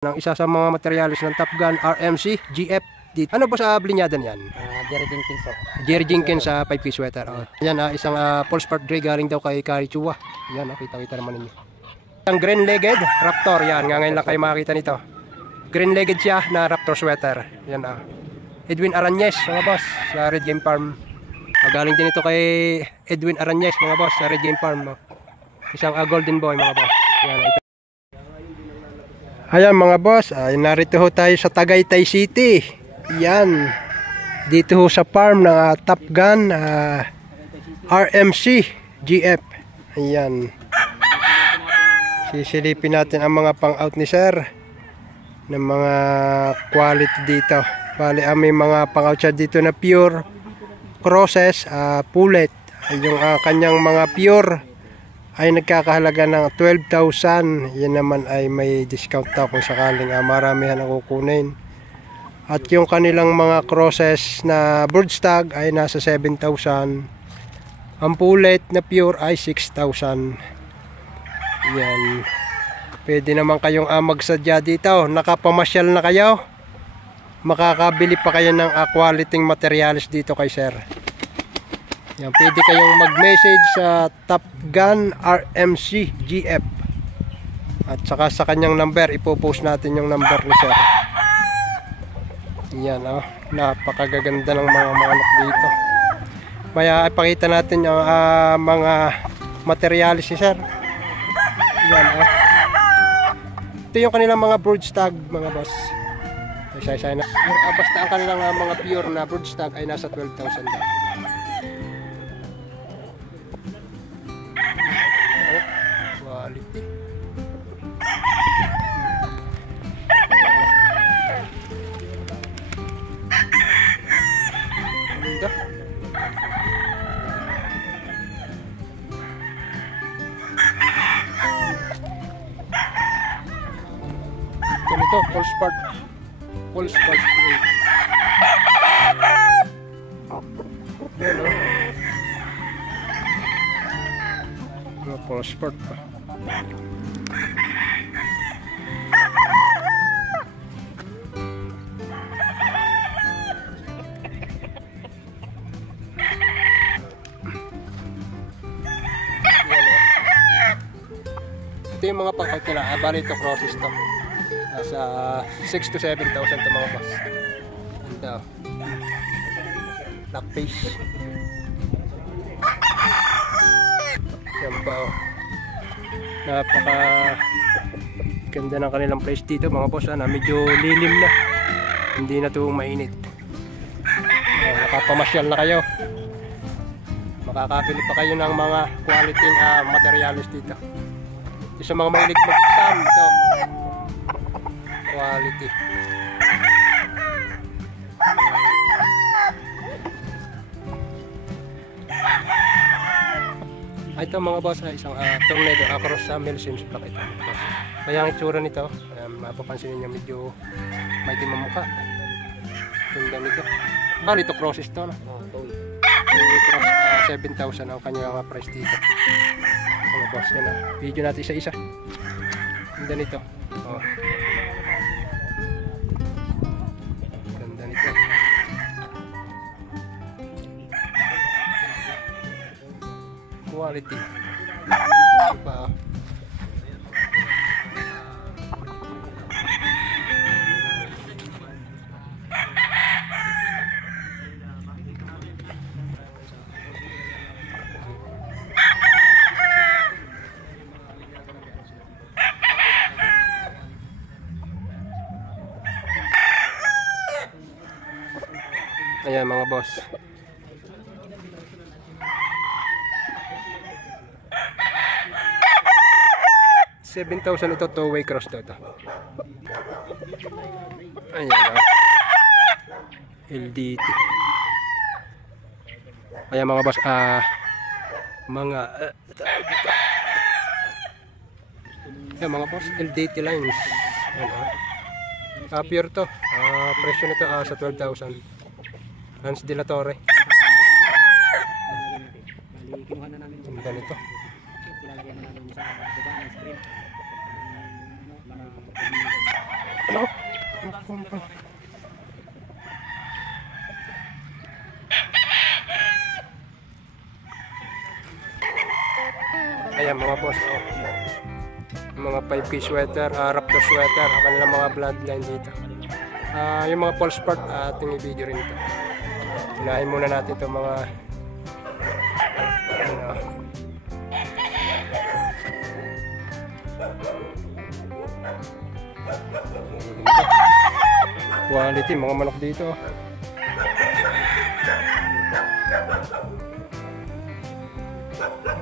ng isa sa mga materialis ng Top Gun RMC GF. Ano po sa blinyada niyan? Jerry Jenkins po. Jerry Jenkins sa 5-piece sweater. Yan, isang pulse part dray galing daw kay Kari Chua. Yan, kita-kita naman ninyo. Ang green-legged Raptor. Yan, ngayon lang kayo makakita nito. Green-legged siya na Raptor sweater. Yan, Edwin Arañez, mga boss, sa Red Game Farm. Galing din ito kay Edwin Arañez, mga boss, sa Red Game Farm. Isang golden boy, mga boss. Yan, ito. Ayan mga boss, narito ho tayo sa Tagaytay City. Yan. Dito ho sa farm ng Top Gun RMC GF. Ayan. Sisilipin natin ang mga pang-out ni sir ng mga quality dito. Bali, may mga pang-out siya dito na pure crosses, pullet. Yung kanyang mga pure ay nagkakahalaga ng 12,000. Yan naman ay may discount daw kung sakaling maramihan ang kukunin. At yung kanilang mga crosses na bird stag ay nasa 7,000. Ang pullet na pure ay 6,000. Yan. Pwede naman kayong magsadya dito. Nakapamasyal na kayo. Makakabili pa kayo ng quality materials dito kay sir. Yan, pwede kayong mag-message sa Top Gun RMC GF. At saka sa kanyang number, ipopost natin yung number ni sir. Yan, napakagaganda ng mga manok dito. Maya ipakita natin yung mga materials ni sir. Yan, ito yung kanilang mga bird stag, mga boss. Isa-isa na. Basta ang kanilang mga pure na bird stag ay nasa 12,000 daw. Quality. Ganda. Ganito, full sport. Full sport. Full sport pa. Ito yung mga pang-out nila. Bali ito crosses to. Nasa 6 to 7,000 ito mga boss. Ito. Black face. Yan pa napaka ganda ng kanilang place dito mga boss. Medyo lilim na. Hindi na ito mainit. Nakapamasyal na kayo. Makakabili pa kayo ng mga quality materials dito. Ito sa mga mahilig mag-exam ito. Quality. Ito mga boss, isang tornado across sa Milsims Black ito. Kaya ang itsura nito, mapapansin niyo medyo may timang mukha. Ganda nito. Ito crosses to, no? Cross 7,000 ang kanyang price dito. Mga boss, yan na. Video natin isa-isa. Ganda nito. Ganda nito. Quality. Diba? Ayan mga boss. $7,000 ito, two-way cross to ito. Ayan LDT. Ayan mga boss, mga ayan mga boss, LDT lines. Pure to. Presyo nito sa 12,000. Lance de la Torre. Ang ganito. Ano? Ayan mga boss, oh. Mga 5K sweater, Raptor sweater, ang kanilang mga bloodline dito. Yung mga pulse part, ating i-video rin ito. Unahin muna natin itong mga quality, mga manok dito.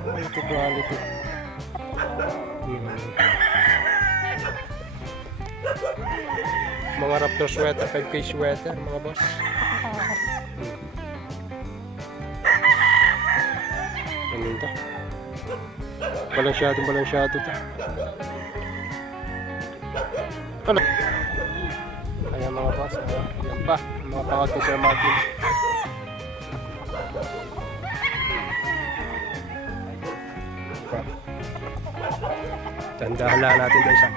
Ito quality. Mga Raptor sweater, 5K sweater mga boss. Ano ito? Balansyado to. Ano? Ayan mga boss, yan pa, mga pangat ni Sir Marvin. Tandahan lang natin ito isa.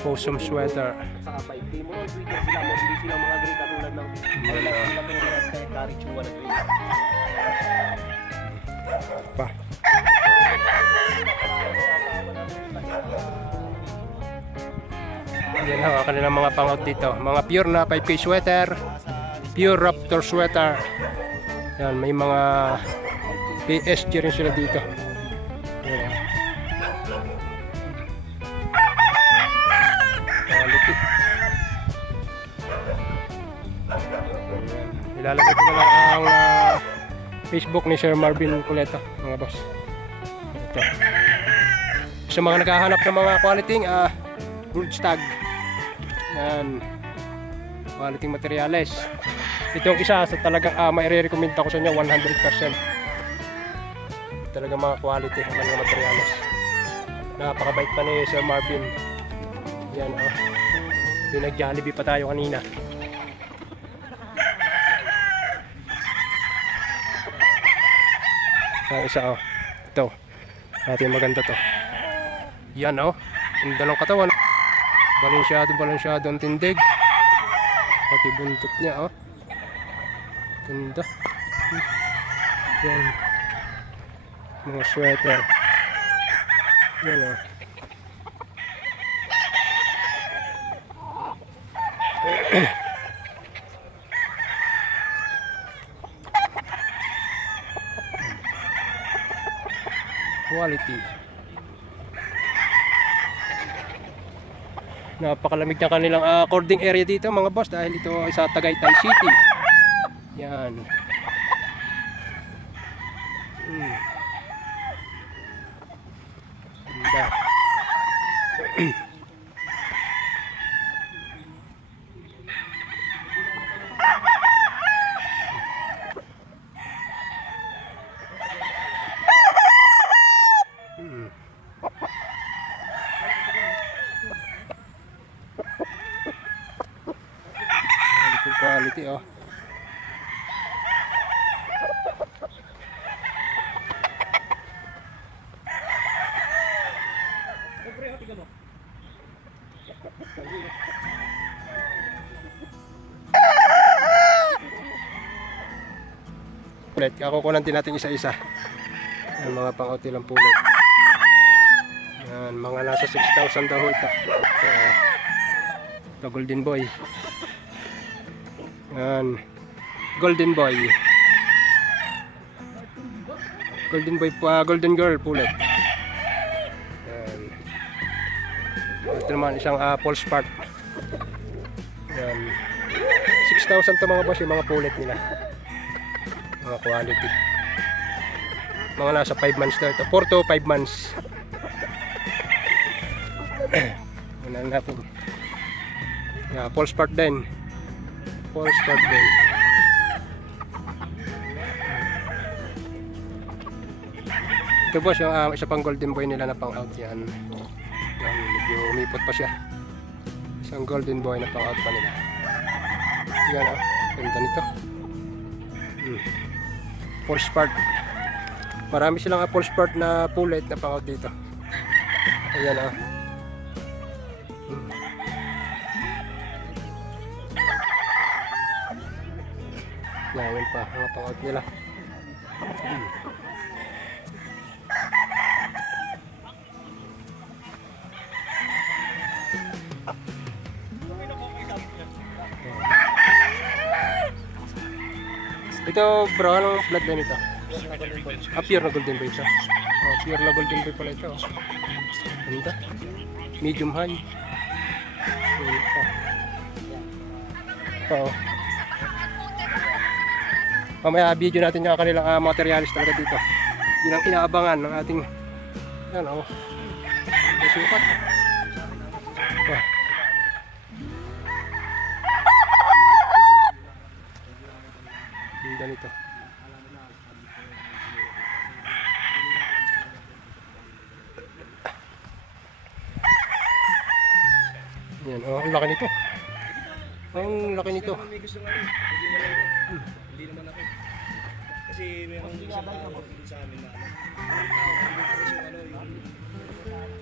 Possum sweater. Saka 5K mo, sweater sila, hindi sila mga grade katulad ng Carichua na grade. Pa. Yan ang kanilang mga pangout dito. Mga pure na 5K sweater. Pure Raptor sweater. Yan, may mga PSG rin sila dito. Yan. Quality. Ilalagay ko na lang ang Facebook ni Sir Marvin Culeto, mga boss. Ito. Sa mga naghahanap ng mga quality, Broodstag. Yan. Quality materials. Itong isa sa talagang mai-recommend ako sa inyo 100%. Talagang mga quality ang mga materials. Napakabait pa ni Sir Marvin. Yan oh. Pinag-Jollibee pa tayo kanina. Isa oh. Ito. Natin maganda to. Yan oh. Ang dalawang katawan. Balansyado ang tindig. Pati buntot niya oh. Ganda. Yan. Mga sweater. Yan o. Quality. Napakalamig ng kanilang cording area dito mga boss dahil ito ay sa Tagaytay City. Yan. Ganda. Quality oh. Pulet, kakukunan din natin isa-isa. Yan, mga pang-outi lang pulet. Yan, mga nasa 6,000 daw ito. Ito, Golden Boy. Yan, Golden Boy. Golden Boy pa, Golden Girl pulet. Yan. Ito naman isang pulse part. Yan. 6,000 to mga boss yung mga pulet nila. Mga quality. Mga nasa 5 months na ito. 4 to 5 months. Unahan natin. Yeah, pulse part din. Pulse part din. Ito boss yung isa pang Golden Boy nila na pang out yan. Yan, medyo umipot pa siya. Isang Golden Boy na pang out pa nila. Yan ganda nito. Pulse part. Marami silang full sport na pullet na pang-out dito. Ayan ah. Yan pa, mga pang-out nila. Ito bro, anong bloodline ito? Pure na golden boy ito. Pure na golden boy pala ito. Ano ito? Medium high. Ito. Ito. Mamaya video natin yung kanilang materialis talaga dito. Yun ang inaabangan ng ating yan o. Sukat. Wow. Ganito. Yan, oh, ang laki nito. Ang laki nito. Hindi naman ako. Kasi meron isang tao sa amin na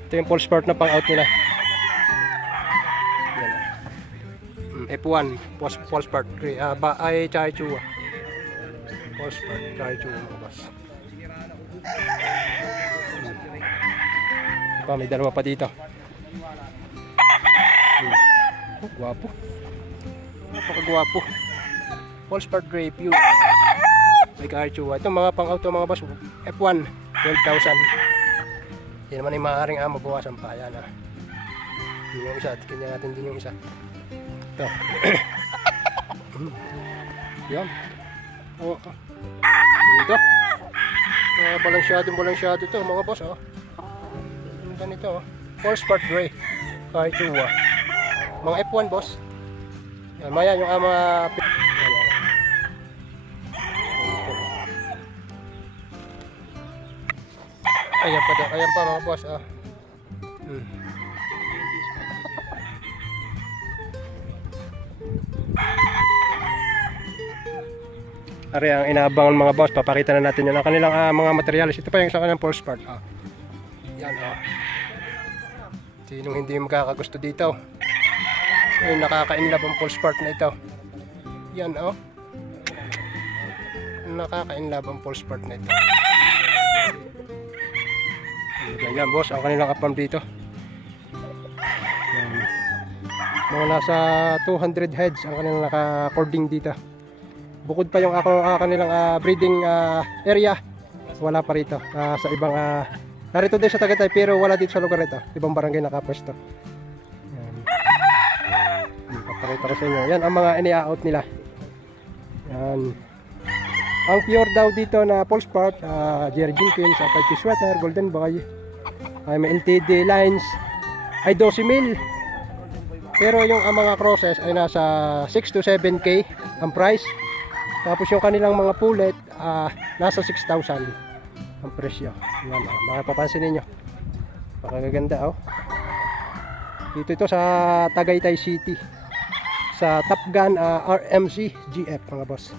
ito yung full sport na pang-out nila. Yan. F1, full sport. Ay, Chai Chua. Full sport, Chai Chua mga boss. May dalawa pa dito. Oh, guwapo. Napakagwapo. Full sport gray pure. May Chai Chua. Ito mga pang-out mga boss. F1, 12,000. Hindi naman yung maaaring mabawasan pa. Yan ah. Yun yung isa. Tingnan natin din yung isa. Ito. Yan. Oh. Ito. Balansyado ito mga boss. Oh. Ganito. Oh. Full sport gray. Chai Chua. Mga F1 boss. Yan. Maya yung mga ayan pa mga boss ah. Ari ang inaabangan mga boss, papakita na natin yun ang kanilang mga materials. Ito pa yung sa kanilang full sport ah. Yan ah. Sinong hindi makakagusto dito? Ay, nakaka-inlove ang full sport na ito. Yan oh. Nakaka-inlove ang full sport na ito. Yan boss, ang kanilang kapam dito. Yan. Mga nasa 200 heads ang kanilang naka-cording dito. Bukod pa yung kanilang breeding area, wala pa rito sa ibang narito din sa Tagaytay pero wala dito sa lugar ito. Ibang barangay nakapwesto. Yan. Papakita ko sa inyo. Yan ang mga ini-out nila. Yan. Ang pure daw dito na full sport, Jerry Jenkins, Apache Sweater, Golden Boy, may NTD lines, ay 12,000. Pero yung mga crosses ay nasa 6 to 7K ang price. Tapos yung kanilang mga pullet, nasa 6,000 ang presyo. Yan, makapapansin ninyo. Pakagaganda oh. Dito ito sa Tagaytay City. Sa Top Gun RMC GF mga boss.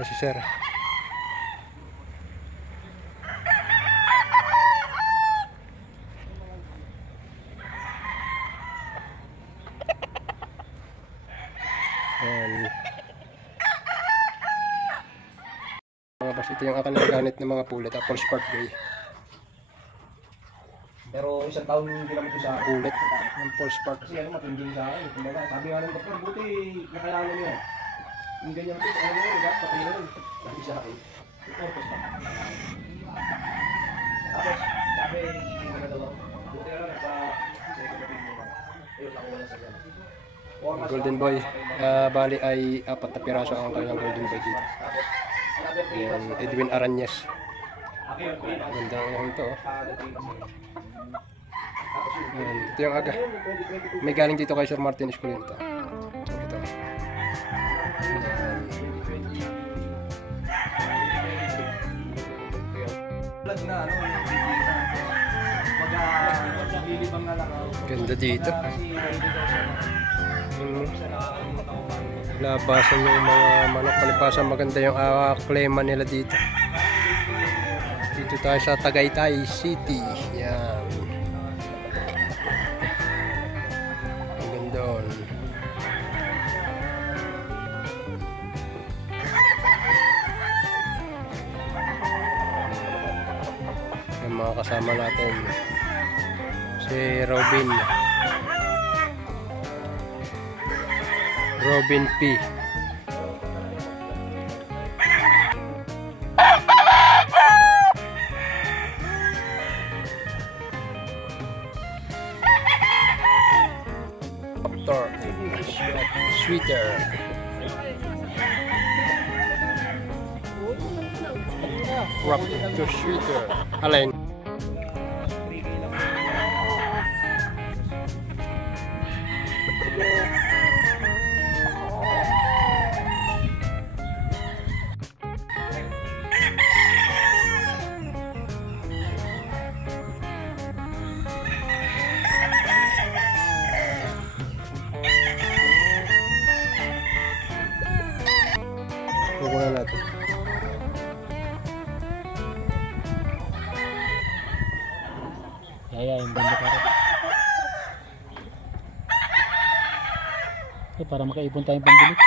Si sir. Mga boss, ito yung akan gamit ng mga pullet, full sport gray. pero isang taon hindi naman ito sa Pullet ng full sport. kasi ano matinding sa akin. Kumbaga, sabi nga ng doktor, buti nakayanan niya. Yung ganyan po, ano yun, diba? Pati yun. Sabi sa akin. Purpose pa. Tapos, sabi, ano daw, buti na lang, ayun, ako wala sa ganyan. Golden Boy, bali ay 4 na piraso ang kanilang Golden Boy dito. Yan, Edwin Aranyes. Ganda ang ito oh. Yan, ito yung aga. May galing dito kay Sir Martin Escolino ito. Ito. Na ano, Lilibang na lang ako. Ganda dito. Kasi mahilig ako sa mga. Isa nakakalimutan ko pa. Labasan yung mga manok. Palipasan maganda yung klema nila dito. Dito tayo sa Tagaytay City. Yan. Ang ganda doon. Yung mga kasama natin. Si Robin P. Doctor Sweeter. Raptor Sweeter. Alin? Kukunan natin. Yung banda pa rin. Para makaipon tayong pambili.